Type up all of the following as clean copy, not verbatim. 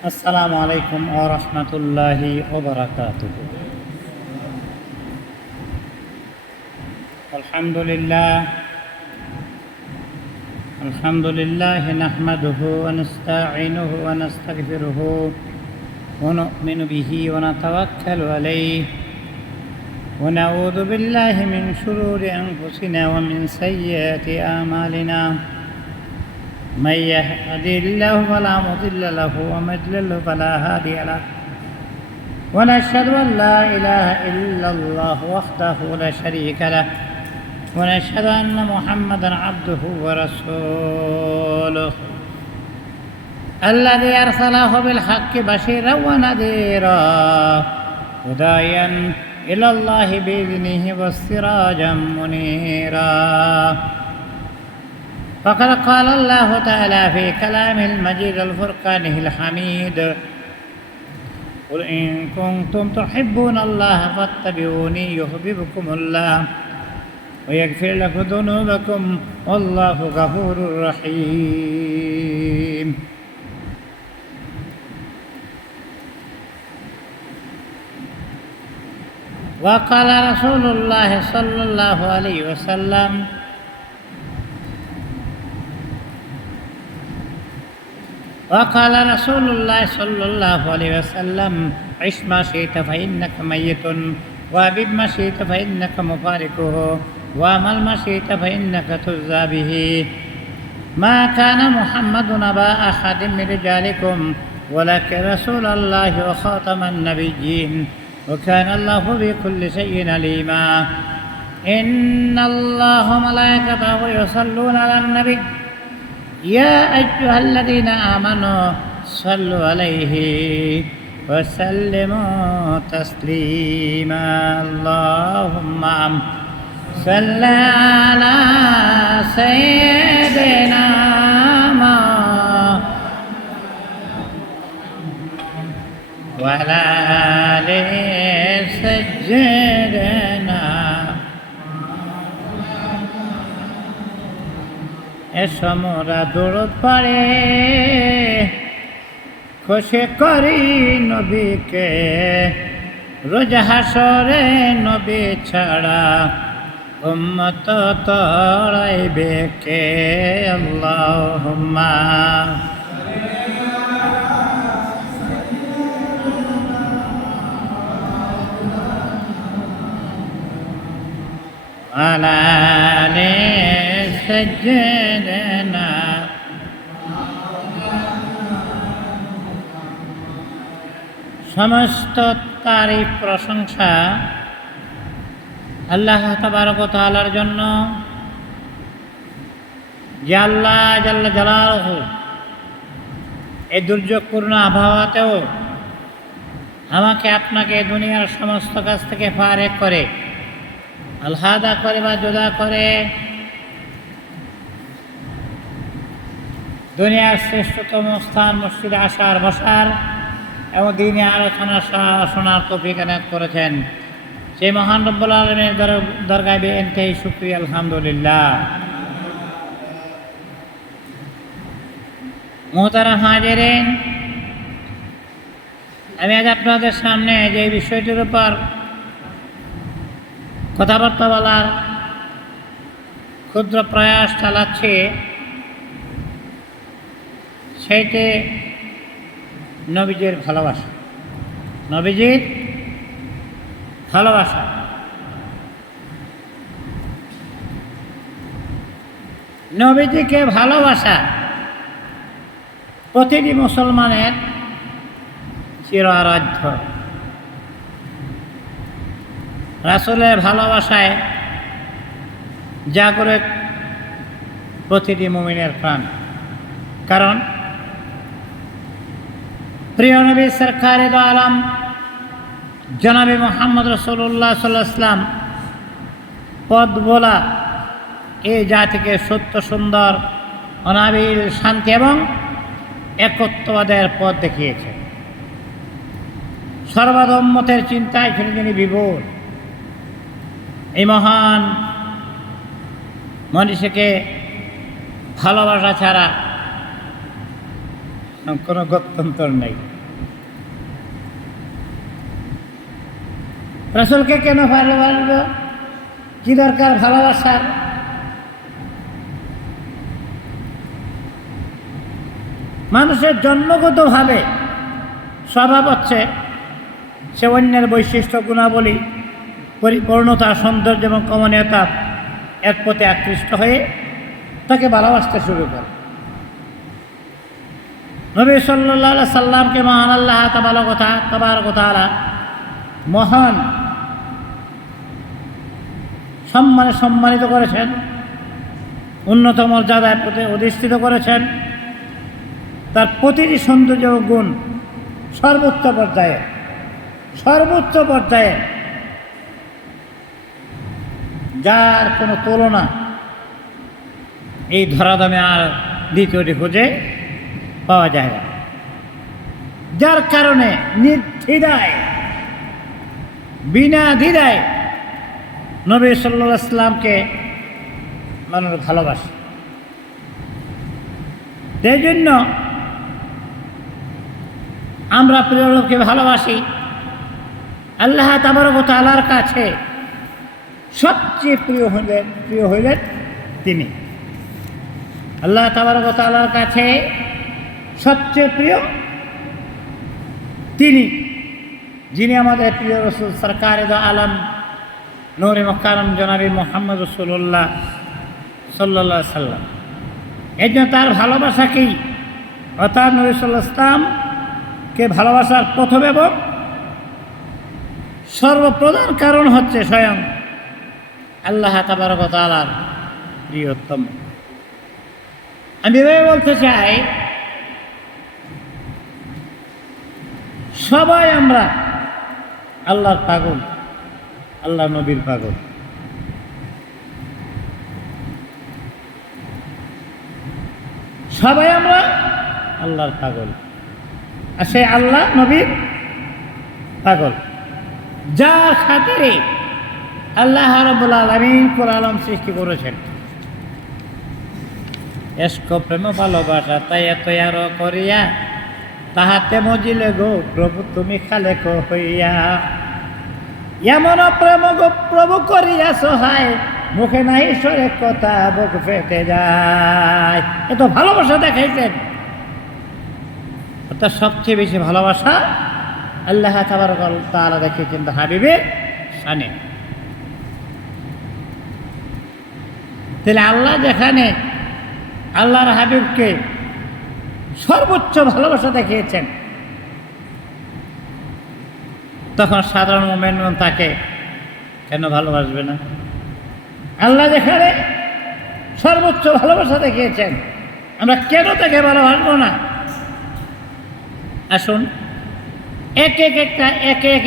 السلام عليكم ورحمة الله وبركاته. الحمد لله نحمده ونستعينه ونستغفره ونؤمن به ونتوكل عليه ونعوذ بالله من شرور أنفسنا ومن سيئات أعمالنا. من يهد الله فلا مضل له ومن يضلل فلا هادي له، ونشهد أن لا إله إلا الله وحده لا شريك له، ونشهد أن محمدا عبده ورسوله الذي أرسله بالحق بشيرا ونذيرا وداعيا إلى الله بإذنه وسراجا منيرا. فقد قال الله تعالى في كلامه المجيد الفرقانه الحميد: قل إن كنتم تحبون الله فاتبعوني يحببكم الله ويغفر لكم ذنوبكم والله غفور رحيم. وقال رسول الله صلى الله عليه وسلم: وقال رسول الله صلى الله عليه وسلم: عش ما شئت فإنك ميت، وأبد ما شئت فإنك مفارقه، وأعمل ما شئت فإنك تجزى به. ما كان محمد أبا أحد من رجالكم ولكن رسول الله وخاتم النبيين وكان الله بكل شيء عليما. إن الله وملائكته يصلون على النبي يا أيها الذين آمنوا صلوا عليه وسلموا تسليما. اللهم صل على سيدنا وعلى آل سيدنا। এসো মোরা দরুদ পড়ে খুশি করি নবীকে, রোজ হাসরে নবী ছাড়া উম্মত তড়াইবে কে। আল্লাহুম্মা আলা আলি সাইয়্যিদিনা। সমস্ত তারিফ প্রশংসা আল্লাহ তাবারক ওয়া তাআলার জন্য, যে আল্লাহ জাল্লা জালালুহু এই দুর্যোগপূর্ণ আবহাওয়াতেও আমাকে আপনাকে দুনিয়ার সমস্ত কাজ থেকে ফারেক করে, আলাদা করে বা জুদা করে দুনিয়ার শ্রেষ্ঠতম স্থান মসজিদে আসার বসার এবং দিনে আলোচনা শোনার তৌফিক এনায়েত করেছেন। সেই মহান রব্বুল আলামিনের দরগায় বেইনতেই শুকরিয়া, আলহামদুলিল্লাহ। মুহতারাম হাজিরিন, আমি আজ আপনাদের সামনে যে বিষয়টির উপর কথাবার্তা বলার ক্ষুদ্র প্রয়াস চালাচ্ছি, সেইটি নবীজির ভালোবাসা। নবীজির ভালোবাসা। নবীজিকে ভালোবাসা প্রতিটি মুসলমানের চির আরাধ্য। রাসূলের ভালোবাসায় জাগরে প্রতিটি মুমিনের প্রাণ। কারণ প্রিয় নবী সরকারে দো আলম জনাবে মুহাম্মদ রাসূলুল্লাহ সাল্লাল্লাহু আলাইহি ওয়াসাল্লাম পদ বলা এই জাতিকে সত্য, সুন্দর, অনাবিল শান্তি এবং একত্ববাদের পথ দেখিয়েছে। সর্বদা উম্মতের চিন্তায় ছিলেন তিনি বিভোর। এই মহান মনীষীকে ভালোবাসা ছাড়া কোনো গত্যন্তর নেই। রাসূলকে কেন ভালোবাসবো? কি দরকার ভালোবাসার? মানুষের জন্মগতভাবে স্বভাব হচ্ছে সে অন্যের বৈশিষ্ট্য, গুণাবলী, পরিপূর্ণতা, সৌন্দর্য এবং কমনীয়তা এর প্রতি আকৃষ্ট হয়ে তাকে ভালোবাসতে শুরু করে। নবী সাল্লাল্লাহু আলাইহি সাল্লামকে মহান আল্লাহ তাবারক ওয়া তাআলা মহান সম্মানে সম্মানিত করেছেন, উন্নত মর্যাদায় অধিষ্ঠিত করেছেন। তার প্রতিটি সৌন্দর্য ও গুণ সর্বোচ্চ পর্যায়ে, যার কোনো তুলনা এই ধরাধামে আর দ্বিতীয়টি খুঁজে পাওয়া যায় না। যার কারণে নির্দ্বিধায়, বিনা দ্বিধায় নবী সাল্লাল্লাহু আলাইহি সাল্লামকে মানুষ ভালোবাসে। সেই জন্য আমরা প্রিয় লোককে ভালোবাসি। আল্লাহ তাবারক ওয়া তাআলার কাছে সবচেয়ে প্রিয় হইলেন তিনি। আল্লাহ তাবারক ওয়া তাআলার কাছে সবচেয়ে প্রিয় তিনি, যিনি আমাদের প্রিয় রাসূল সরকারে দো আলম নূরে মুকাররম জনাবি মুহাম্মদ রাসূলুল্লাহ সাল্লাল্লাহু আলাইহি সাল্লাম। এই জন্য তার ভালোবাসাকেই, অর্থাৎ নবী সাল্লাল্লাহু আলাইহি সাল্লামকে ভালোবাসার প্রথম এবং সর্বপ্রধান কারণ হচ্ছে স্বয়ং আল্লাহ তাবারক ওয়া তাআলার প্রিয়তম। আমি এভাবে বলতে চাই, সবাই আমরা আল্লাহর পাগল, আল্লাহ নবীর পাগল। সবাই আমরা আল্লাহর পাগল, আর সেই আল্লাহ নবীর পাগল, যার খাতিরে আল্লাহ রাব্বুল আলামিন কোরআন সৃষ্টি করেছেন। এস্ক প্রেম ভালোবাসা তাই এত আরো করিয়া, তাহাতে মজিলে গো প্রভু তুমি খালেক হইয়া। এমন প্রেম গো প্রভু করিয়া সহায়, মুখে নাই সরে কথা বুক ফেটে যায়। এত ভালোবাসা দেখাইছেন। অর্থাৎ সবচেয়ে বেশি ভালোবাসা আল্লাহ তাবারক ওয়া তাআলা দেখিয়েছেন তার হাবিবের শানে। তাহলে আল্লাহ যেখানে আল্লাহর হাবিবকে সর্বোচ্চ ভালোবাসা দেখিয়েছেন, তখন সাধারণ মুমিন তাকে কেন ভালোবাসবে না? আল্লাহ যেখানে সর্বোচ্চ ভালোবাসা দেখিয়েছেন, আমরা কেন তাকে ভালোবাসবো না? আসুন একে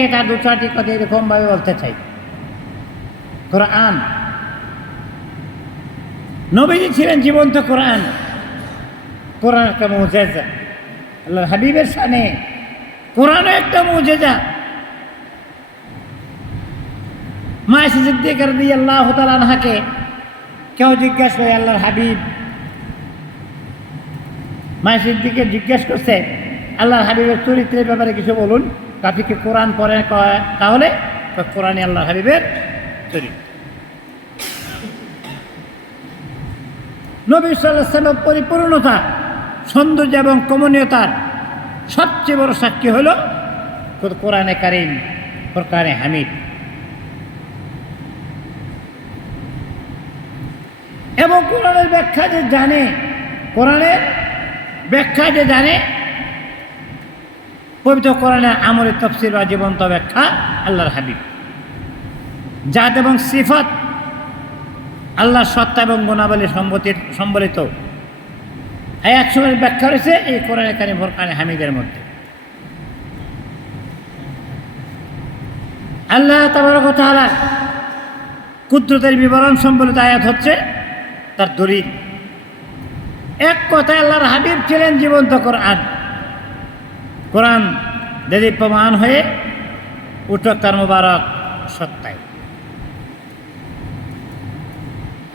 একটা দু চারটি কথা এরকমভাবে বলতে চাই। কোরআন, নবীজি ছিলেন জীবন্ত কোরআন। কোরআন একটা মুজিজা, আল্লাহর হাবিবের শানে কোরআনও একটা মুজিজা। মা সিদ্দিকা রাদিয়াল্লাহু তাআলা আনহাকে কেউ জিজ্ঞাসা করে, আল্লাহর হাবিব, মা সিদ্দিকা জিজ্ঞাসা করছে, আল্লাহর হাবিবের চরিত্রের ব্যাপারে কিছু বলুন। আপনি কি কোরআন পড়েন? তাহলে কোরআনে আল্লাহর হাবিবের চরিত্র। নবী সাল্লাল্লাহু আলাইহি ওয়াসাল্লাম পরিপূর্ণতা, সৌন্দর্য এবং কমনীয়তার সবচেয়ে বড় সাক্ষী হল কোরআনে কারীম, কোরআনে হামিদ। এবং কোরআনের ব্যাখ্যা যে জানে, পবিত্র কোরআনের আমলের তাফসীর বা জীবন্ত ব্যাখ্যা আল্লাহর হাবিব। জাত এবং সিফাত, আল্লাহর সত্তা এবং গুণাবলী সম্বলিত আয়াতসমূহের ব্যাখ্যা রয়েছে এই কোরআনে কারীম কোরআনে হামিদের মধ্যে। আল্লাহ তাবারক ওয়া তাআলা কুদরতের বিবরণ সম্বলিত আয়াত হচ্ছে তার দলিল। এক কথায় আল্লাহর হাবিব ছিলেন জীবন্ত কোরআন। কোরআন দেদীপ্যমান হয়ে উঠক তার মুবারক সত্তায়।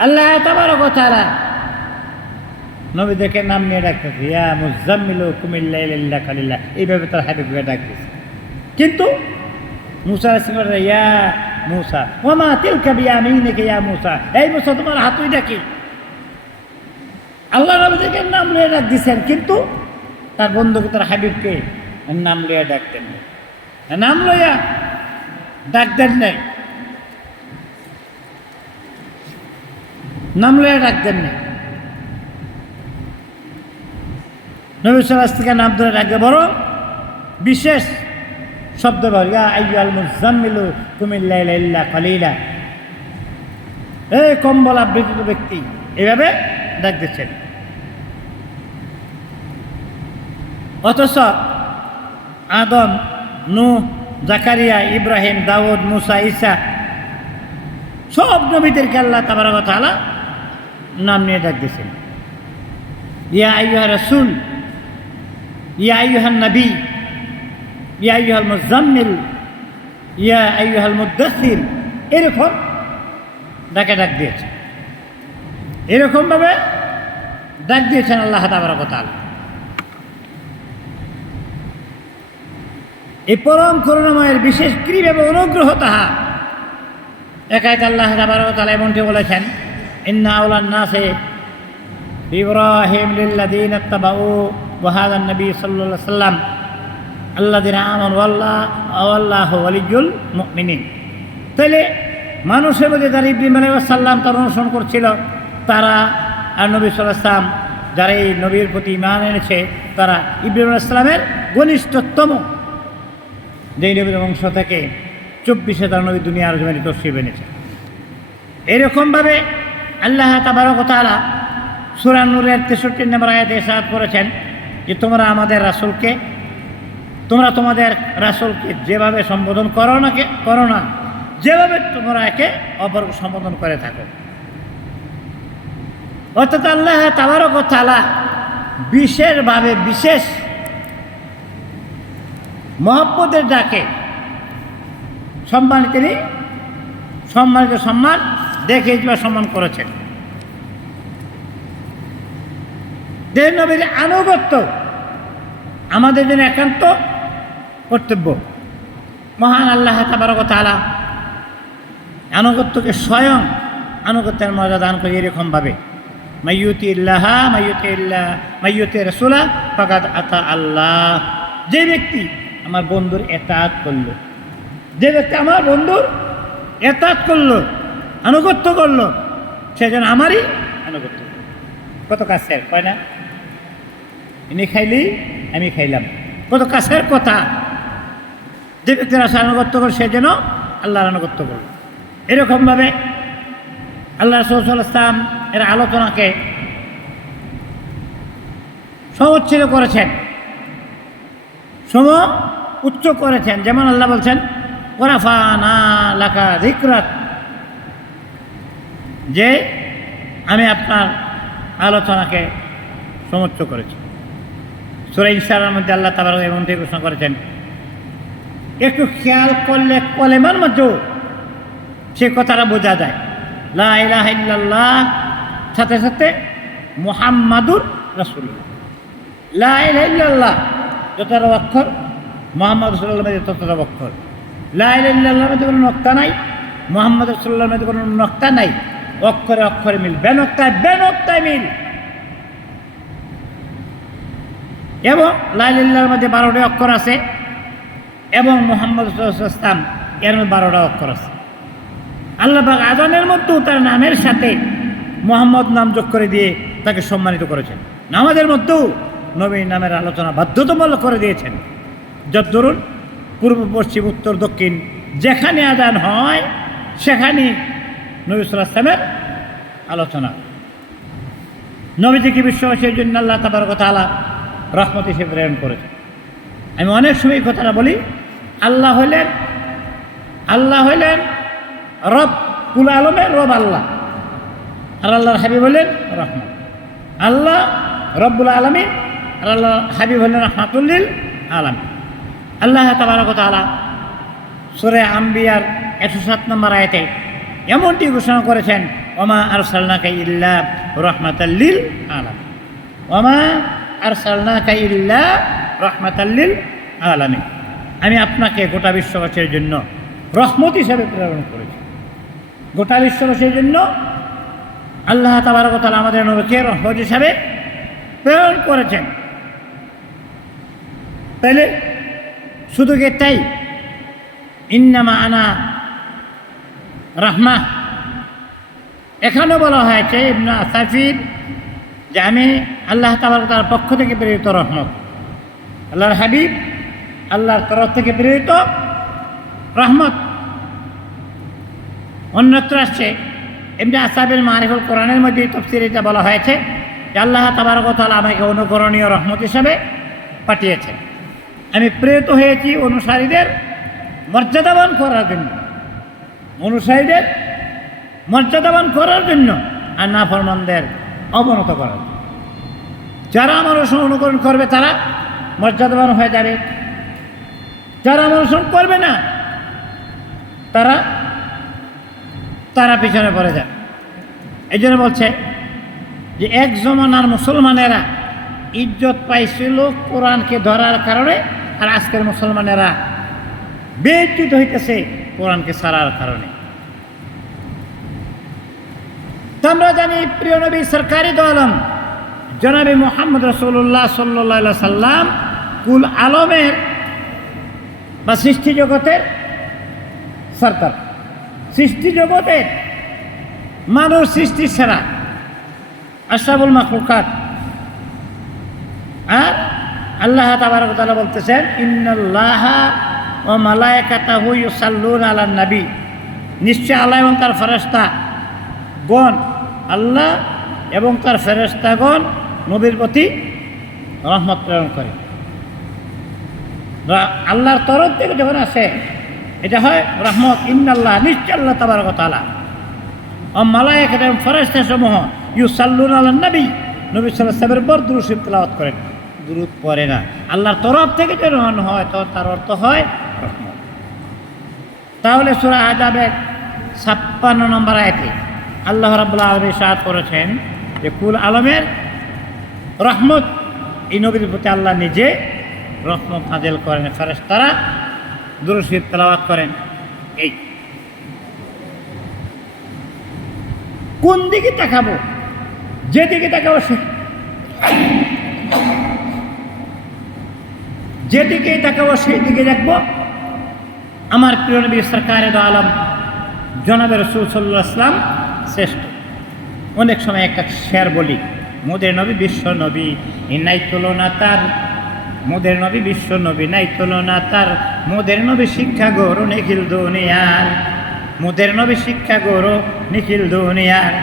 আল্লাহ তাবারক ওয়া তাআলা নবীদেরকে নাম নিয়ে ডাকতেছে, ইয়া মুজাম্মিলু কুমিল্লা ইল্লা কালিল্লা, এইভাবে তার হাবিবকে ডাকতেছে। কিন্তু মুসা আলাইহিস সালাম, ইয়া মুসা ওমা তিলকা বিয়ামিনিকা ইয়া মুসা, এই মুসা তোমার হাতুই ডাকি। আল্লাহ নবীদেরকে নাম লিয়ে ডাক দিচ্ছেন, কিন্তু তার বন্ধুকে, তার হাবিবকে নাম লিয়ে ডাকতেন না, নাম লইয়া ডাকতেন নাই, নাম লইয়া ডাকতেন না। নবী সাল্লাল্লাহু আলাইহি ওয়াসাল্লাম নাম ধরে ডাকে, বড় বিশেষ শব্দ বল, ইয়া আইয়ুহাল মুজাম্মিলু কুমিল লাইলা ইল্লা কালিলা, এই কম্বল আবৃত ব্যক্তি, এইভাবে ডাক দিচ্ছেন। অথচ আদম, নূহ, জাকারিয়া, ইব্রাহিম, দাউদ, মুসা, ঈসা সব নবীদেরকে আল্লাহ তাবারক ওয়া তাআলা নাম নিয়ে ডাক দিয়েছেন। ইয়া আইয়ুহা রাসূল, ইয়া আইয়ুহান নবী, ইয়া আইয়ুহাল মুজাম্মিল, ইয়া আইয়ুহাল মুদ্দাসসির, এরকম ডাকে ডাক দিয়েছেন। এরকমভাবে ডাক দিয়েছেন আল্লাহ তাবারক ওয়া তাআলা। এই পরম করুণাময়ের বিশেষ কৃপা এবং অনুগ্রহ তাহা একায়িত আল্লাহ তাবারক ওয়া তাআলা এমনটি বলেছেন, ইন্না আওলান নাসি ইব্রাহিম লিল্লাযীনা ইত্তাবাউ ওয়া হাযান নবী সাল্লাল্লাহু আলাইহি ওয়াসাল্লাম আল্লাযীনা আমানু ওয়াল্লাহু ওয়ালিয়্যুল মুমিনিন। তাহলে মানুষের মধ্যে যারা ইব্রাহিম আলাইহিস সালাম তার অনুসরণ করছিল, তারা আর নবী সাল্লাল্লাহু আলাইহি ওয়াসাল্লাম যারা এই নবীর প্রতি ঈমান এনেছে, তারা ইব্রাহিম আলাইহিস সালামের ঘনিষ্ঠতম, যেই নবীর বংশ থেকে 24,000 নবী দুনিয়ার জমিনে তশরিফ এনেছে। এরকমভাবে আল্লাহ তাবারক ওয়া তাআলা সূরা নূরের 63 নম্বর আয়াতে ইরশাদ করেছেন যে তোমরা আমাদের রাসূলকে, তোমরা তোমাদের রাসূলকে যেভাবে সম্বোধন করো না, যেভাবে তোমরা একে অপরকে সম্বোধন করে থাকো। অর্থাৎ আল্লাহ তাবারক ওয়া তাআলা বিশেষভাবে বিশেষ মহব্বতের ডাকে তিনি সম্মানিত সম্মান দেখে বা সম্মান করেছেন। যে নবীর আনুগত্য আমাদের জন্য একান্ত কর্তব্য। মহান আল্লাহ তাবারক ওয়া তাআলা আনুগত্যকে স্বয়ং আনুগত্যের মর্যাদা দান করে এরকমভাবে, মাইয়ুতি রাসূলা ফাকাদ আতা আল্লাহ, যে ব্যক্তি আমার বন্ধুর এতাআত করলো, যে ব্যক্তি আমার বন্ধুর এতাআত করলো, আনুগত্য করলো, সে যেন আমারই আনুগত্য। কত কাছের, কয় না? ইনি খাইলেই আমি খাইলাম, কত কাছের কথা। যে ব্যক্তির আসলে আনুগত্য করে সে যেন আল্লাহর আনুগত্য করল। এরকমভাবে আল্লাহ রাসূল সাল্লাল্লাহু আলাইহি ওয়াসাল্লাম এর আলোচনাকে সর্বোচ্চ করেছেন, উচ্চ করেছেন। যেমন আল্লাহ বলছেন, ওয়ারাফানা লাকা যিকরাক, যে আমি আপনার আলোচনাকে সমুচ্চ করেছি। সূরা ইসরার মধ্যে আল্লাহ তাবারক এমনটি ঘোষণা করেছেন, একটু খেয়াল করলে কলেমার মধ্যেও সে কথাটা বোঝা যায়। লা ইলাহা ইল্লাল্লাহ সাথে সাথে মুহাম্মাদুর রাসূলুল্লাহ। লা ইলাহা ইল্লাল্লাহ যতটা অক্ষর, মুহাম্মদ রাসূলুল্লাহর মধ্যে ততটা অক্ষর। লা ইলাহা ইল্লাল্লাহর মধ্যে কোনো নক্তা নাই, মুহাম্মদ রাসূলুল্লাহর মধ্যে কোনো নক্তা নাই। অক্ষরে অক্ষরে মিল, বেনক্তায় মিল। এবং লা ইলাহা ইল্লাল্লাহর মধ্যে 12টি অক্ষর আছে, এবং মুহাম্মদ সাল্লাল্লাহু আলাইহি ওয়াসাল্লাম এর মধ্যে 12টা অক্ষর আছে। আল্লাহ পাক আযানের মধ্যেও তার নামের সাথে মুহাম্মদ নাম যোগ করে দিয়ে তাকে সম্মানিত করেছেন। নামাজের মধ্যেও নবীর নামের আলোচনা বাধ্যতামূলক করে দিয়েছেন। যত ধরুন পূর্ব পশ্চিম উত্তর দক্ষিণ যেখানে আযান হয় সেখানে নবী সাল্লাল্লাহু আলাইহি ওয়াসাল্লামের আলোচনা। নবীজিকে বিশ্ববাসীর জন্য আল্লাহ তাবারক ওয়া তাআলা রহমত হিসেবে প্রেরণ করেছেন। আমি অনেক সময় কথাটা বলি, আল্লাহ হইলেন রব কুল আলমের রব আল্লাহ, আর আল্লাহর হাবিব হলেন রহমত। আল্লাহ রব্বুল আলামিন আর আল্লাহর হাবিব হলেন রাহমাতুল লিল আলামিন। আল্লাহ তাবারক ওয়া তাআলা সূরা আম্বিয়ার 107 নম্বর আয়াতে এমনটি ঘোষণা করেছেন, ওমা আরসালনাকা ইল্লা রাহমাতাল লিল আলামিন। ওমা আরসালনাকা ইল্লা রাহমাতাল লিল আলামিন, আমি আপনাকে গোটা বিশ্ববাসীর জন্য রহমত হিসাবে প্রেরণ করেছি। গোটা বিশ্ববাসীর জন্য আল্লাহ তাবারক ওয়া তাআলা আমাদের নবীকে রহমত হিসাবে প্রেরণ করেছেন। তাইলে শুধু কি তাই? ইন্নামা আনা রাহমা, এখানে বলা হয়েছে ইবনে আসাফির যে আমি আল্লাহ তাবারক ওয়া তাআলার পক্ষ থেকে প্রেরিত রহমত, আল্লাহর হাবিব আল্লাহর তরফ থেকে প্রেরিত রহমত। অন্যত্র আসছে ইবনে আসাফির মারিফুল কোরআনের মধ্যে তাফসীরে এটা বলা হয়েছে যে আল্লাহ তাবারক ওয়া তাআলা আমাকে অনুকরণীয় রহমত হিসাবে পাঠিয়েছেন। আমি প্রেরিত হয়েছি অনুসারীদের মর্যাদাবান করার জন্য, অনুসারীদের মর্যাদাবান করার জন্য, আর নাফরমানদের অবনত করার জন্য। যারা আমার অনুকরণ করবে তারা মর্যাদাবান হয়ে যাবে, যারা আমার অনুসরণ করবে না তারা তারা পিছনে পড়ে যায়। এই জন্য বলছে যে এক জমানার মুসলমানেরা ইজ্জত পাইছিল কোরআনকে ধরার কারণে, আর আজকের মুসলমানেরা বেইজ্জত হইতেছে কোরআনকে ছাড়ার কারণে। আমরা জানি প্রিয় নবী সরকারি দো আলম জনাবে মুহাম্মদ রাসূলুল্লাহ সাল্লাল্লাহু আলাইহি সাল্লাম কুল আলমের বা সৃষ্টি জগতের সরকার, সৃষ্টি জগতের মানব সৃষ্টির সেরা, আশরাফুল মাখলুকাত। আর আল্লাহ তাবারক ওয়া তাআলা বলতেছেন ইন্নাল্লাহা ওয়া মালায়েকাতাহু ইউসাল্লুনা আলান নবী, নিশ্চয় আল্লাহ এবং তার ফেরেশতা গণ, আল্লাহ এবং তার ফেরেশতাগণ নবীর প্রতি রহমত প্রেরণ করে। আল্লাহর তরফ থেকে যখন আসে এটা হয় রহমত। ইন্নাল্লাহ, নিশ্চয় আল্লাহ তাবারক ওয়া তাআলা ও মালায়েকাত এবং ফেরেশতা সমূহ ইউসাল্লুনা আলান নবী, নবী সাল্লাল্লাহু আলাইহি ওয়াসাল্লামের উপর দুরূদ শরীফ তেলাওয়াত করেন। দুরূদ পড়ে না, আল্লাহর তরফ থেকে যখন হয় তো তার অর্থ হয় রহমত। তাহলে সূরা আহজাবের 56 নম্বর আয়াতে আল্লাহ রাব্বুল আলামিন ইরশাদ করেছেন যে কুল আলমের রহমত, এই নবীর প্রতি আল্লাহ নিজে রহমত নাযিল করেন, ফেরেশতারা দুরূদ শরীফ তেলাওয়াত করেন। এই কোন দিকে তাকাবো? যেদিকে তাকাবো যেদিকে তাকাবো সেই দিকে দেখবো আমার প্রিয় নবী সরকারে দো আলম জনাবে রাসূল সাল্লাল্লাহু আলাইহি ওয়াসাল্লাম শ্রেষ্ঠ। অনেক সময় একটা শের বলি, মোদের নবী বিশ্ব নবী, নাই তুলনা তার, মোদের নবী বিশ্ব নবী নাই তুলনা তার, মোদের নবী শিক্ষা গৌর নিখিল দুনিয়ার, মোদের নবী শিক্ষা গৌর নিখিল দুনিয়ার,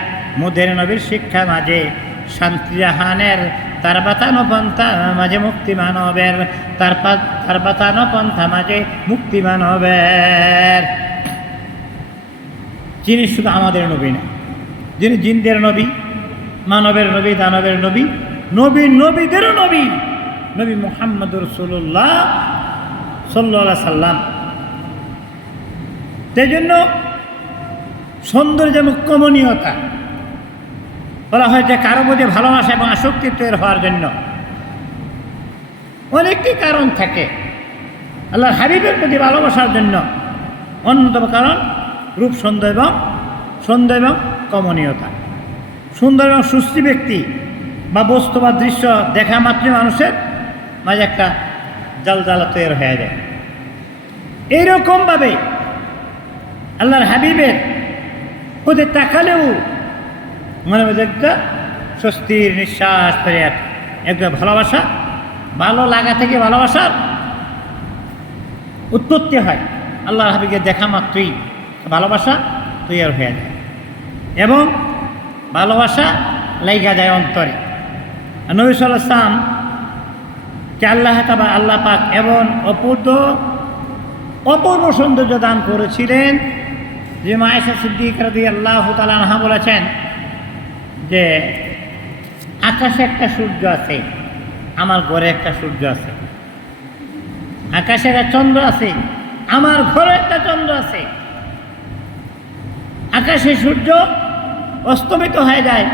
মোদের নবীর শিক্ষা মাঝে শান্তি জাহানের, তার বাতানো পন্থা মাঝে মুক্তি মানবের, তার বাতানো পন্থা মাঝে মুক্তি মানবের। যিনি শুধু আমাদের নবী না, যিনি জিনদের নবী, মানবের নবী, দানবের নবী, নবীদেরও নবী, নবী মুহাম্মদুর রাসূলুল্লাহ সাল্লাল্লাহু আলাইহি সাল্লাম। সেই জন্য সৌন্দর্য এবং কমনীয়তা বলা হয় যে কারো মধ্যে ভালোবাসা এবং আসক্তি তৈরি হওয়ার জন্য অনেকটি কারণ থাকে। আল্লাহর হাবিবের প্রতি ভালোবাসার জন্য অন্যতম কারণ রূপ সুন্দর এবং কমনীয়তা। সুন্দর এবং সুস্থি ব্যক্তি বা বস্তু বা দৃশ্য দেখা মাত্রই মানুষের মাঝে একটা জালজালা তৈরি হয়ে যায়। এইরকমভাবে আল্লাহর হাবিবের প্রতি তাকালেও মনে মধ্যে একটা স্বস্তির নিঃশ্বাস ফেরে একটা ভালোবাসা, ভালো লাগা থেকে ভালোবাসার উৎপত্তি হয়। আল্লাহর হাবিবকে দেখা মাত্রই ভালোবাসা তৈরি হয়ে যায় এবং ভালোবাসা লাইগা যায় অন্তরে। নবী সাল্লাল্লাহু আলাইহি ওয়াসাল্লাম কে আল্লাহ পাক এবং অপূর্ব সৌন্দর্য দান করেছিলেন। যে মা আয়েশা সিদ্দিকা রাদিয়াল্লাহু তাআলা আনহা বলেছেন যে আকাশে একটা সূর্য আছে, আমার ঘরে একটা সূর্য আছে। আকাশে একটা চন্দ্র আছে, আমার ঘরে একটা চন্দ্র আছে। আকাশে সূর্য অস্তমিত হয়ে যায়,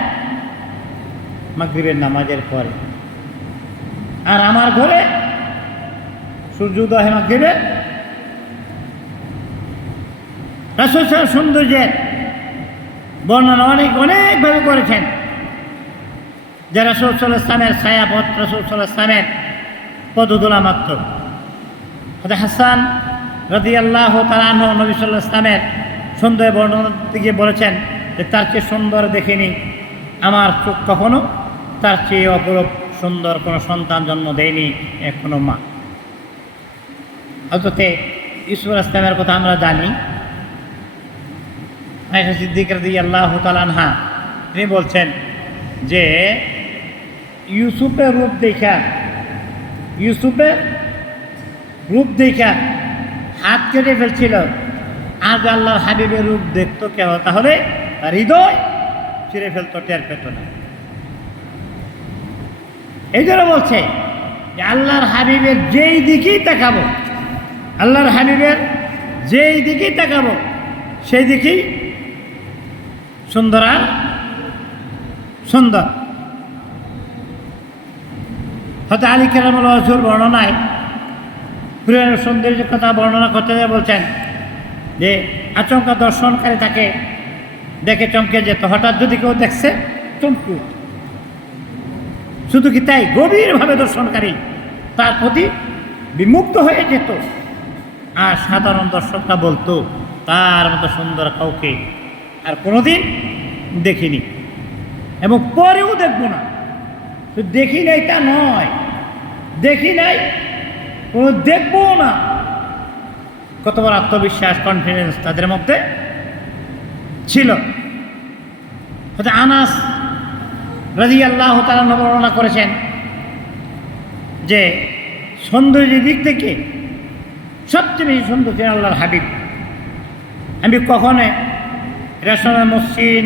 মাগরিবের নামাজের পরে। আর আমার ঘরে সূর্যোদয় মাগরিবের। রাসূল সাল্লাল্লাহু সৌন্দর্যের বর্ণনা অনেকভাবে করেছেন, যে রাসূল সাল্লাল্লাহু আলাইহি ওয়াসাল্লামের ছায়াপথ, রাসূল সাল্লাল্লাহু আলাইহি ওয়াসাল্লামের পদধূলা মাত্র। হযরত হাসান রাদিয়াল্লাহু তাআলা আনহু নবী সাল্লাল্লাহু আলাইহি ওয়াসাল্লামের সৌন্দর্য বর্ণনা থেকে বলেছেন যে তার চেয়ে সুন্দর দেখিনি আমার চোখ, কখনো তার চেয়ে অপরূপ সুন্দর কোনো সন্তান জন্ম দেয়নি কোনো মা। হযরত ইউসুফ আলাইহিস সালামের কথা আমরা জানি। আয়েশা সিদ্দিকা রাদিয়াল্লাহু তাআলা আনহা তিনি বলছেন যে ইউসুফের রূপ দেখা হাত কেটে ফেলছিল। আজ আল্লাহর হাবিবের রূপ দেখতো কেউ, তাহলে তার হৃদয় ছিঁড়ে ফেলতো, টের পেত না। এই জন্য বলছে যে আল্লাহর হাবিবের যেই দিকেই তাকাবো, আল্লাহর হাবিবের যেই দিকেই তাকাবো সেই দিকেই সুন্দর আর সুন্দর। হয়তো আলী কারামুল্লাহ ওয়াজহুর বর্ণনায় প্রিয় সৌন্দর্যের কথা বর্ণনা করতে গিয়ে বলছেন যে আচমকা দর্শনকারী তাকে দেখে চমকে যেত, হঠাৎ যদি কেউ দেখছে চমকে। শুধু কি তাই, গভীরভাবে দর্শনকারী তার প্রতি বিমুগ্ধ হয়ে যেত। আর সাধারণ দর্শকরা বলতো তার মতো সুন্দর কাউকে আর কোনোদিন দেখিনি এবং পরেও দেখব না। শুধু দেখি নাই তা নয়, দেখি নাই, কোনো দেখবও না। কত বড় আত্মবিশ্বাস, কনফিডেন্স তাদের মধ্যে ছিল। হয়তো আনাস রাদিয়াল্লাহু তাআলা বর্ণনা করেছেন যে সৌন্দর্যের দিক থেকে সবচেয়ে বেশি সুন্দর ছিলেন আল্লাহর হাবিব। আমি কখনো রেশমের মসৃণ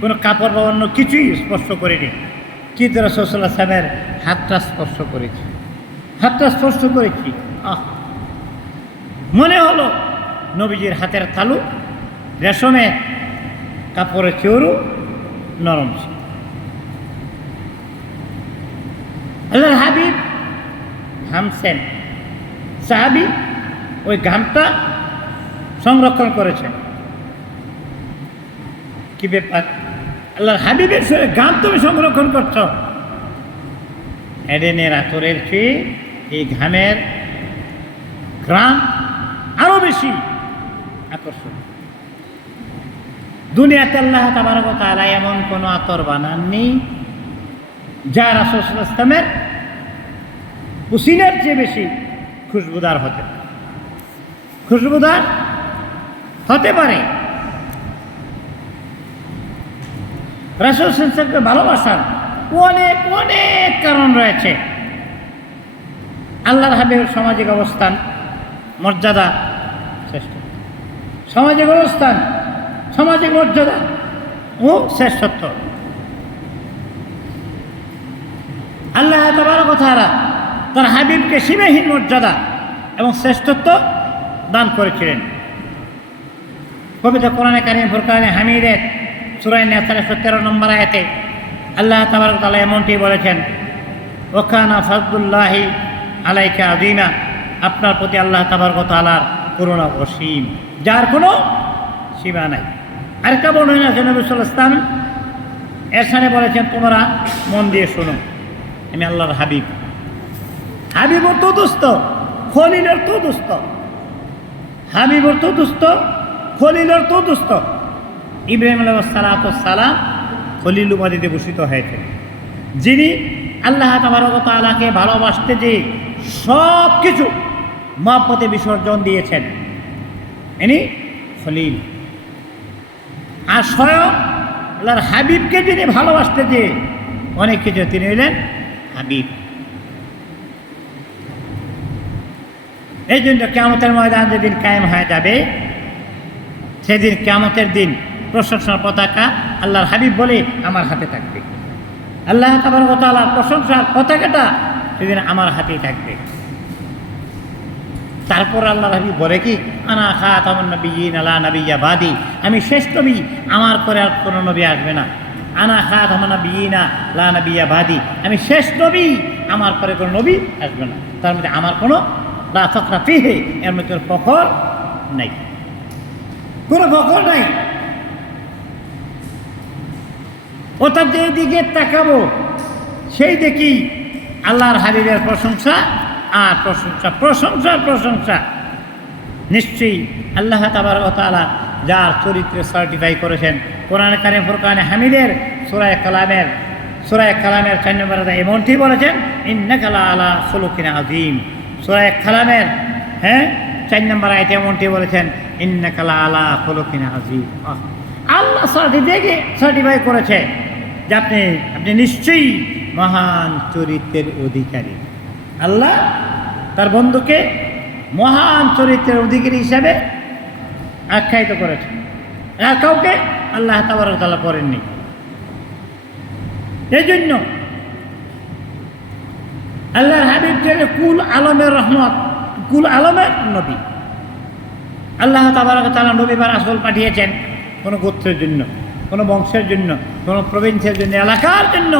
কোনো কাপড় বা অন্য কিছুই স্পর্শ করিনি, কিন্তু রাসূল সাল্লাল্লাহু আলাইহি ওয়াসাল্লামের হাতটা স্পর্শ করেছি। মনে হলো নবীজির হাতের তালু রেশমের কাপড়ের চেয়েও নরম ছিল। আল্লাহর হাবিব ঘামছেন, সাহাবী ওই ঘামটা সংরক্ষণ করেছেন। কি ব্যাপার, আল্লাহর হাবিবের শরীরে ঘাম তুমি সংরক্ষণ করছ? এডেনের আতরের চেয়ে এই ঘামের ঘ্রাণ আরো বেশি আকর্ষণ। দুনিয়াতে আল্লাহ তাবারক ওয়া তাআলা এমন কোনো আতর বানাননি যা রাসূল সাল্লাল্লাহু আলাইহি ওয়াসাল্লামের উসিলার চেয়ে বেশি খুশবুদার হতে পারে। রাসূল সাল্লাল্লাহু আলাইহি ওয়াসাল্লামকে ভালোবাসার অনেক অনেক কারণ রয়েছে। আল্লাহর হাবিবের সামাজিক অবস্থান, মর্যাদা শ্রেষ্ঠ, সামাজিক অবস্থান, সামাজিক মর্যাদা ও শ্রেষ্ঠত্ব। আল্লাহ তাবারক ওয়া তাআলা তার হাবিবকে সীমাহীন মর্যাদা এবং শ্রেষ্ঠত্ব দান করেছিলেন। পবিত্র কোরআনে কারীম ফুরকানে হামিদের সূরা নিসার ১৭ নম্বর আয়াতে আল্লাহ তাবারক ওয়া তাআলা এমনটি বলেছেন, ওয়া কানা ফাদলুল্লাহি আলাইকা আযীমা, আপনার প্রতি আল্লাহ তাবারক ওয়া তাআলার করুণা অসীম, যার কোনো সীমা নাই। আরেকটা বর্ণনা আছে, নবী সাল্লাল্লাহু আলাইহি ওয়াসাল্লাম এর সামনে বলেছেন, তোমরা মন দিয়ে শোনো, আমি আল্লাহর হাবিব। হাবিবর তো দোস্ত, খলিলের তো দোস্ত, হাবিবর তো দোস্ত, খলিলের তো দোস্ত। ইব্রাহিম আলাইহিস সালাম খলিল উপাধিতে ভূষিত হয়েছে, যিনি আল্লাহ তাবারক ওয়া তাআলাকে ভালোবাসতে যে সব কিছু মহব্বতে বিসর্জন দিয়েছেন, ইনি খলিল। আর স্বয়ং আল্লাহর হাবিবকে যিনি ভালোবাসতে যে অনেক কিছু, তিনি হলেন হাবিব। এই জন্য কিয়ামতের ময়দান যেদিন কায়েম হয়ে যাবে, সেদিন কিয়ামতের দিন প্রশংসার পতাকা আল্লাহর হাবিব বলে আমার হাতে থাকবে। আল্লাহ তাবারক ওয়া তাআলার প্রশংসার পতাকাটা সেদিন আমার হাতেই থাকবে। তারপর আল্লাহর হাবিব বলে কি, আনা খাতামুন নবিয়্যিন লা নাবিয়্যা বাদি, আমি শেষ নবী, আমার পরে আর কোনো নবী আসবে না। আনা খাতামুন নাবিয়িনা লা নাবিয়্যা বাদি, আমি শেষ নবী, আমার পরে কোনো নবী আসবে না। তার মধ্যে আমার কোনো লা ফাখরা ফিহি, এর মধ্যে ফখর নাই, কোনো ফখর নাই। অর্থাৎ যেদিকে তাকাবো সেই দেখি আল্লাহর হাবিবের প্রশংসা আর প্রশংসা, প্রশংসার প্রশংসা। নিশ্চয়ই আল্লাহ তাবারক ওয়া তাআলা যার চরিত্রে সার্টিফাই করেছেন কোরআনে কারিম ফুরকানে হামিদের সূরা কালামের 4 নম্বর আয়াতে এমনটি বলেছেন, ইন্নাকা লা আলা খুলুকিন আযীম। সূরা কালামের 4 নম্বর আয়াতে এমনটি বলেছেন, ইন্নাকা লা আলা খুলুকিন আযীম। আল্লাহ সার্টিফাই করেছে যে আপনি নিশ্চয়ই মহান চরিত্রের অধিকারী। আল্লাহ তার বন্ধুকে মহান চরিত্রের অধিকারী হিসাবে আখ্যায়িত করেছে, আর কাউকে আল্লাহ তাবারক ওয়া তাআলা করেননি। এই জন্য আল্লাহর হাবিব যে কুল আলমের রহমত, কুল আলমের নবী। আল্লাহ তাবারক ওয়া তাআলা নবী বা রাসূল পাঠিয়েছেন কোনো গোত্রের জন্য, কোনো বংশের জন্য, কোনো প্রভিন্সের জন্য, এলাকার জন্য,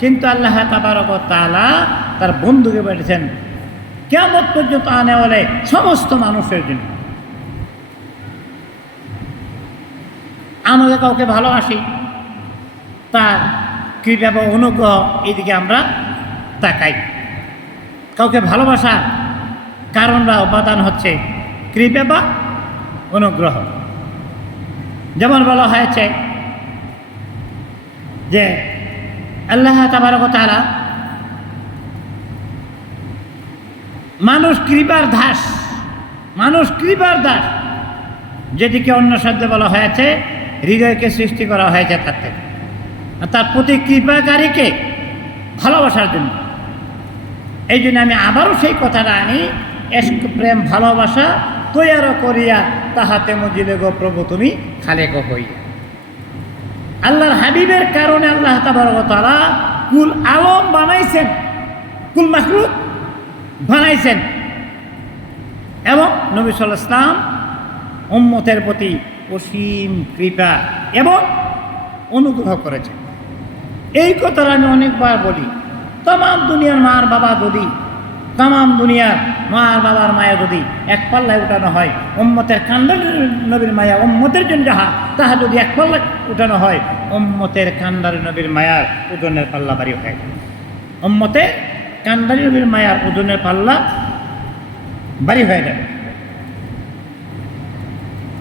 কিন্তু আল্লাহ তাবারক ওয়া তাআলা তার বন্ধুকে পাঠিয়েছেন কিয়ামত পর্যন্ত আনে বলে সমস্ত মানুষের জন্য। আমরা কাউকে ভালোবাসি, তার কৃপা বা অনুগ্রহ এদিকে আমরা তাকাই। কাউকে ভালোবাসার কারণরা উপাদান হচ্ছে কৃপা বা অনুগ্রহ। যেমন বলা হয়েছে যে আল্লাহ তাবারক ওয়া তাআলা মানুষ কৃপার দাস, মানুষ কৃপার দাস, যেটিকে অন্য শব্দে বলা হয়েছে হৃদয়কে সৃষ্টি করা হয়েছে তার থেকে, তার প্রতি কৃপাকারীকে ভালোবাসার জন্য। এই জন্য আমি আবারও সেই কথাটা আনি, এশক প্রেম ভালোবাসা তৈয়ার করিয়া তাহাতে মজিলে গো প্রভু তুমি খালেক হইয়া। আল্লাহর হাবিবের কারণে আল্লাহ তাবারক ওয়া তাআলা কুল আলম বানাইছেন, কুল মাখলুক বানাইছেন, এবং নবী সাল্লাল্লাহু আলাইহি ওয়াসাল্লাম উম্মতের প্রতি অসীম কৃপা এবং অনুগ্রহ করেছেন। এই কথাটা আমি অনেকবার বলি, তাম দুনিয়ার মার বাবা যদি, তাম দুনিয়ার মার বাবার মায়া যদি এক পাল্লায় উঠানো হয়, উম্মতের কান্ডারি নবীর মায়া উম্মতের জন্য যাহা তাহা যদি এক পাল্লায় উঠানো হয়, উম্মতের কান্ডারি নবীর মায়ার ওজনের পাল্লা বাড়ি হয়ে যায়। উম্মতের কান্ডারি নবীর মায়ার ওজনের পাল্লা বাড়ি হয়ে যাবে।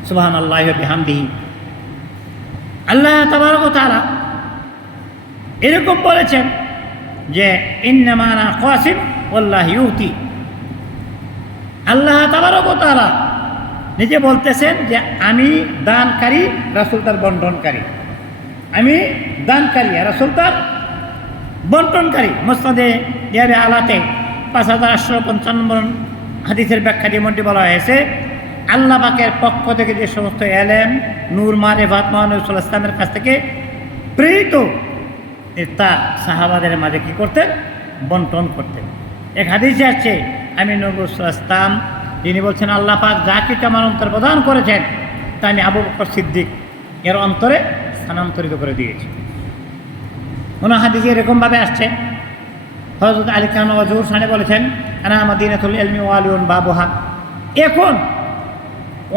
সুবহানাল্লাহি ওয়া বিহামদিহি। আল্লাহ তাবারক ওয়া তাআলা এরকম বলেছেন যে ইন্নামা আনা কাসিম ওয়াল্লাহু ইউতি। আল্লাহ তাবারক ওয়া তাআলা নিজে বলতেছেন যে আমি দানকারী, রাসূল তার বন্টনকারী। আমি দানকারী, রাসূল তার বন্টনকারী। মুসনাদে ইবনে আলাতে 5855 নম্বর হাদিসের ব্যাখ্যা যেমনটি বলা হয়েছে, আল্লাহ পাকের পক্ষ থেকে যে সমস্ত এলেম, নূর, মারিফাত মহানবী সাল্লাল্লাহু আলাইহি ওয়াসাল্লামের কাছ থেকে প্রেরিত তা সাহাবাদের মাঝে কী করতেন? বন্টন করতেন। এক হাদিসে আছে, আমি নবী সাল্লাল্লাহু আলাইহি ওয়াসাল্লাম যিনি বলছেন আল্লাহ পাক যা কিছু আমার অন্তর প্রদান করেছেন তা আমি আবু বকর সিদ্দিক এর অন্তরে স্থানান্তরিত করে দিয়েছি। ওনার হাদিসে এরকমভাবে আসছে, হযরত আলী খান ওয়াজুর সানে বলেছেন, আনা মাদিনাতুল ইলমি ওয়া আলিউন বাবুহা। এখন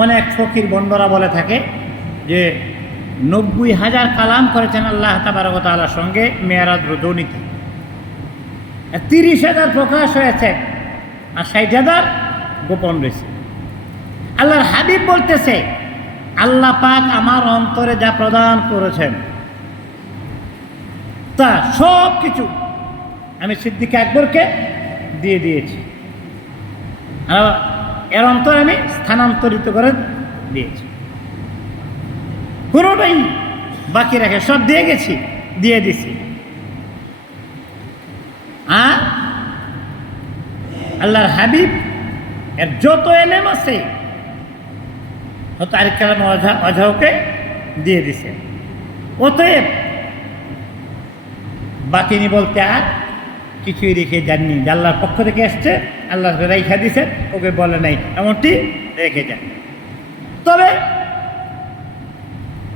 অনেক ফকির বন্ধুরা বলে থাকে যে 90,000 কালাম করেছেন আল্লাহ তাবারক ওয়া তাআলার সঙ্গে মেরাজ রজনীতে, 30,000 প্রকাশ হয়েছে আর 60,000 গোপন রয়েছে। আল্লাহর হাবিব বলতেছে আল্লাহ পাক আমার অন্তরে যা প্রদান করেছেন তা সব কিছু আমি সিদ্দিক আকবরকে দিয়ে দিয়েছি, আর এর অন্তর আমি স্থানান্তরিত করে দিয়েছি, পুরোটাই বাকি রাখে সব দিয়ে গেছি, দিয়ে দিছি। আর আল্লাহর হাবিব এর যত এলেম আছে তারিক কালাম অজাহকে দিয়ে দিছে। অতএব বাকিনি বলতে আর কিছুই রেখে যাননি, যে আল্লাহর পক্ষ থেকে এসছে, আল্লাহ রেখা দিছে, ওকে বলে নাই, এমনটি রেখে যান। তবে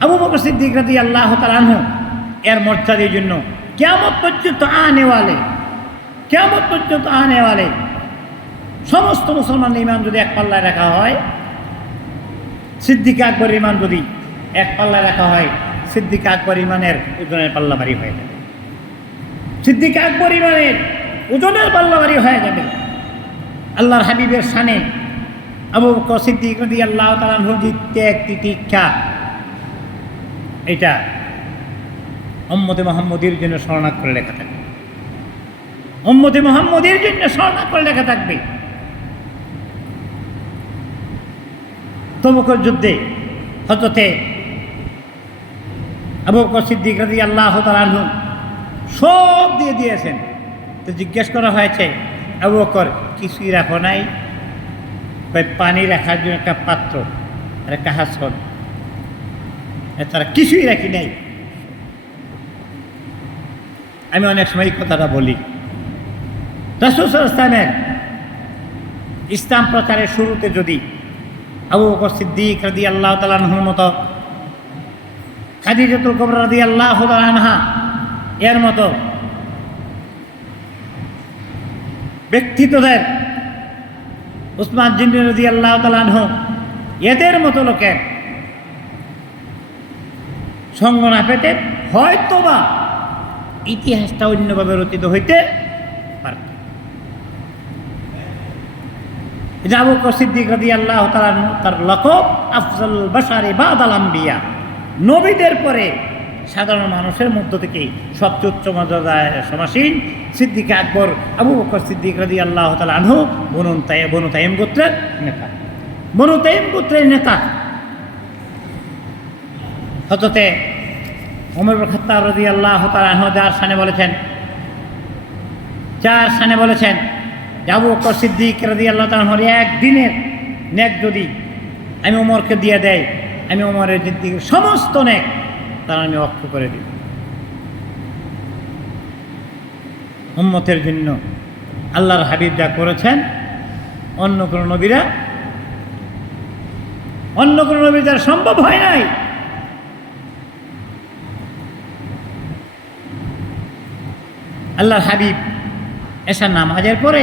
আবু বকর সিদ্দিক রাদিয়াল্লাহু তাআলা আনহু এর মর্যাদার জন্য কিয়ামত পর্যন্ত আনে ওয়ালে সমস্ত মুসলমান ইমান যদি এক পাল্লায় রাখা হয়, সিদ্দিক আকবর ইমান যদি এক পাল্লায় রাখা হয়, সিদ্দিক আকবর ইমানের ওজনের পাল্লা ভারী হয়ে যাবে। সিদ্দিক আকবর ইমানের ওজনের পাল্লা ভারী হয়ে যাবে। আল্লাহর হাবিবের শানে আবু বকর সিদ্দিক রাদিয়াল্লাহু তাআলা আনহু ত্যাগ তিতিক্ষা, এটা উম্মতে মুহাম্মদীর জন্য শরণার্থী লেখা থাকবে। উম্মতে মুহাম্মদীর জন্য শরণার্থী লেখা থাকবে। তবুকের যুদ্ধে হযরতে আবু বকর সিদ্দিক রাদিয়াল্লাহু তাআলা আনহু সব দিয়ে দিয়েছেন। তো জিজ্ঞেস করা হয়েছে, আবু বকর কিছুই রাখো নাই? পানি রাখার জন্য একটা পাত্র আর একটা হাসন, তারা কিছুই রাখি নাই। আমি অনেক সময় এই কথাটা বলি, রাসূল সাল্লাল্লাহু আলাইহি ওয়াসাল্লামের ইসলাম প্রচারের শুরুতে যদি আবু বকর সিদ্দিক রাদিয়াল্লাহু তাআলা আনহুর মতো, খাদিজাতুল কুবরা রাদিয়াল্লাহু তাআলা আনহা এর মতো ব্যক্তিত্বদের, উসমান জিন্নী রাদিয়াল্লাহু তাআলা আনহু এদের মতো লোকের সঙ্গ না পেতে হয়তোবা ইতিহাসটা অন্যভাবে রচিত হইতে পারত। আবু বকর সিদ্দিক রাদিয়াল্লাহু তাআলা আনহু তার লকব আফজালুল বাশারি বাদাল আম্বিয়া, নবীদের পরে সাধারণ মানুষের মধ্য থেকেই সবচেয়ে উচ্চ মর্যাদায় সমাসীন সিদ্দিক আকবর আবু বকর সিদ্দিক রাদিয়াল্লাহু তাআলা আনহু বনু তাইম গোত্রের নেতা। বনু তাইম গোত্রের নেতা হযরতে ওমর ইবনে খাত্তাব রাদিয়াল্লাহু তাআলা আনহু যার শানে বলেছেন যে আবু বকর সিদ্দিক রাদিয়াল্লাহু তাআলা আনহুর একদিনের নেক যদি আমি ওমরকে দিয়ে দেয়, আমি ওমরের জিন্দেগীর সমস্ত নেক তারা আমি অক্ষ করে দিই। উম্মতের জন্য আল্লাহর হাবিব যা করেছেন অন্য কোনো নবীর দ্বারা সম্ভব হয় নাই। আল্লাহর হাবিব এশার নামাজের পরে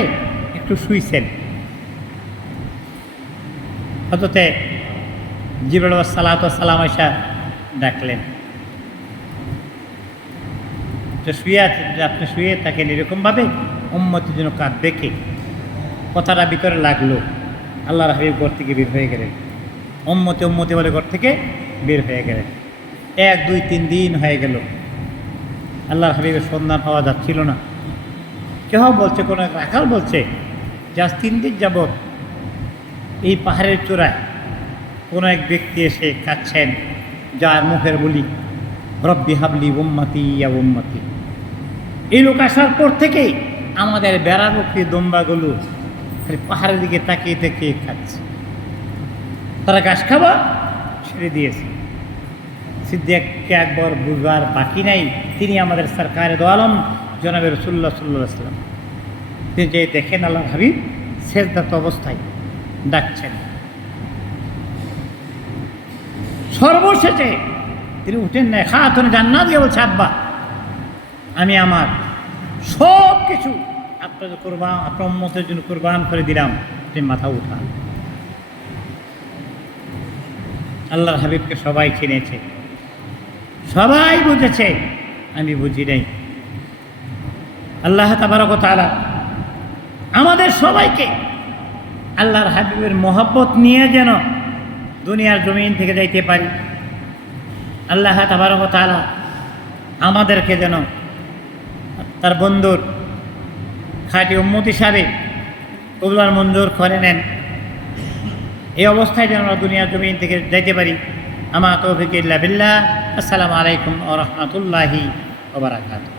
একটু শুইছেন। হযরতে জিবরাইল আলাইহিস সালাতু ওয়াস সালাম এসে ডাকলেন, আপনি শুয়ে থাকেন এরকমভাবে, উম্মতের জন্য কাঁদবে কে? কথাটা ভিতরে লাগলো। আল্লাহর হাবিব ঘর থেকে বের হয়ে গেলেন, উম্মতে বলে ঘর থেকে বের হয়ে গেলেন। 1, 2, 3 দিন হয়ে গেল, আল্লাহর হাবিবের সন্ধান পাওয়া যাচ্ছিল না। কেউ বলছে, কোনো এক রাখাল বলছে যে আজ 3 দিন যাবৎ এই পাহাড়ের চূড়ায় কোনো এক ব্যক্তি এসে কাঁদছেন, যার মুখের বলি রব্বি হাবলি উম্মতি ইয়া উম্মতি। এই লোক আসার পর থেকেই আমাদের বেড়া বকরি দম্বাগুলো পাহাড়ের দিকে তাকিয়ে তাকিয়ে খাচ্ছে। তারা ঘাস খাওয়া ছেড়ে দিয়েছে। সিদ্দিককে একবার বুঝবার বাকি নাই, তিনি আমাদের সরকারে দো আলম জনাবে রাসূলুল্লাহ সাল্লাল্লাহু আলাইহি ওয়াসাল্লাম। তিনি যে দেখেন আল্লাহর হাবিব সেজদাত অবস্থায় ডাকছেন। সর্বশেষে তিনি উঠেন না, খাতুনে জান্নাত দিয়ে বলছে, আব্বা আমি আমার সব কিছু আপনার উম্মতের জন্য কুরবান করে দিলাম, আপনি মাথা উঠান। আল্লাহর হাবিবকে সবাই চিনেছে, সবাই বুঝেছে, আমি বুঝি নাই। আল্লাহ তাবারক ওয়া তাআলা আমাদের সবাইকে আল্লাহর হাবিবের মহব্বত নিয়ে যেন দুনিয়ার জমিন থেকে যাইতে পারি। আল্লাহ তাবারক ওয়া তাআলা আমাদেরকে যেন তার বন্ধুর খাঁটি উম্মত হিসাবে কবুল মঞ্জুর করে নেন। এই অবস্থায় যেন আমরা দুনিয়ার জমিন থেকে যাইতে পারি। আমা তৌফিক ইল্লা বিল্লাহ। আসসালামু আলাইকুম ওয়া রাহমাতুল্লাহি ওয়া বারাকাতুহু।